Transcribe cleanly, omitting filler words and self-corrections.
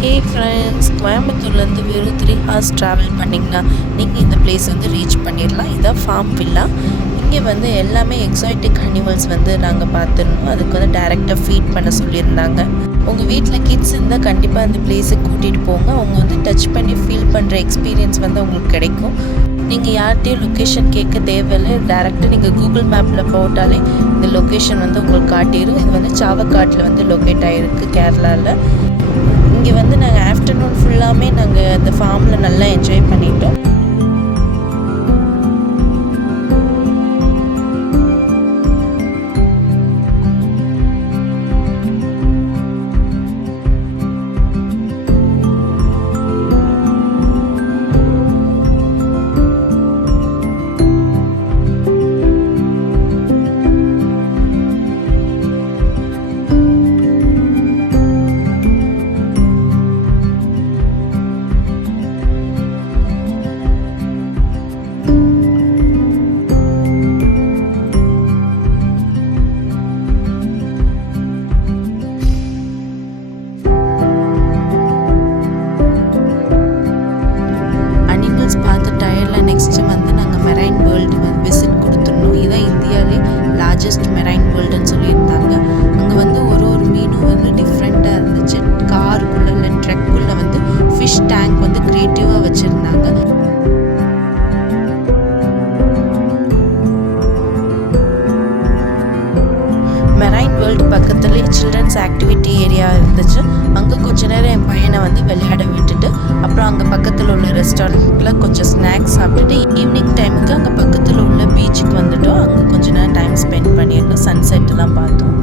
Hey friends, கோயம்புத்தூர்லேருந்து வெறும் 3 hours travel பண்ணிங்கன்னா நீங்கள் இந்த பிளேஸ் வந்து ரீச் பண்ணிடலாம். இதான் ஃபார்ம் வில்லா. இங்கே வந்து எல்லாமே எக்ஸாட்டிக் அனிமல்ஸ் வந்து நாங்கள் பார்த்துருந்தோம். அதுக்கு வந்து டைரெக்டாக ஃபீட் பண்ண சொல்லியிருந்தாங்க. உங்கள் வீட்டில் கிட்ஸ் இருந்தால் கண்டிப்பாக அந்த பிளேஸுக்கு கூட்டிகிட்டு போங்க. அவங்க வந்து டச் பண்ணி ஃபீல் பண்ணுற எக்ஸ்பீரியன்ஸ் வந்து அவங்களுக்கு கிடைக்கும். நீங்கள் யார்கிட்டையும் லொக்கேஷன் கேட்க தேவையில்லை. டேரெக்டாக நீங்கள் கூகுள் மேப்பில் போட்டாலே இந்த லொக்கேஷன் வந்து உங்களுக்கு காட்டிடும். இது வந்து சாவக்காட்டில் வந்து லொக்கேட் ஆகிருக்கு, கேரளாவில். இங்கே வந்து நாங்கள் ஆஃப்டர்நூன் ஃபுல்லாமே நாங்கள் அந்த ஃபார்மில் நல்லா என்ஜாய் பண்ணிட்டோம். பார்த்து டயரில் நெக்ஸ்ட்டு வந்து நாங்கள் மெரைன் வேர்ல்டு வந்து விசிட் கொடுத்துருந்தோம். இதுதான் இந்தியாவிலே லார்ஜஸ்ட் மெரைன் வேர்ல்டுன்னு சொல்லியிருந்தாங்க. அங்கே வந்து ஒரு மீனும் வந்து டிஃப்ரெண்ட்டாக இருந்துச்சு. காருக்குள்ளே இல்லை ட்ரக்குள்ளே வந்து ஃபிஷ் டேங்க் வந்து க்ரியேட்டிவாக வச்சுருந்தாங்க. மெரைன் வேர்ல்டு பக்கத்துலேயே சில்ட்ரன்ஸ் ஆக்டிவிட்டி ஏரியா இருந்துச்சு. அங்கே கொஞ்ச நேரம் என் பையனை வந்து விளையாட விட்டுட்டு அப்புறம் அங்கே பக்கத்தில் உள்ள ரெஸ்டாரண்ட்டில் கொஞ்சம் ஸ்நாக்ஸ் சாப்பிட்டுட்டு ஈவினிங் டைமுக்கு அங்கே பக்கத்தில் உள்ள பீச்சுக்கு வந்துட்டோம். அங்கே கொஞ்ச நேரம் டைம் ஸ்பெண்ட் பண்ணியிருந்தோம். சன்செட்டெலாம் பார்த்தோம்.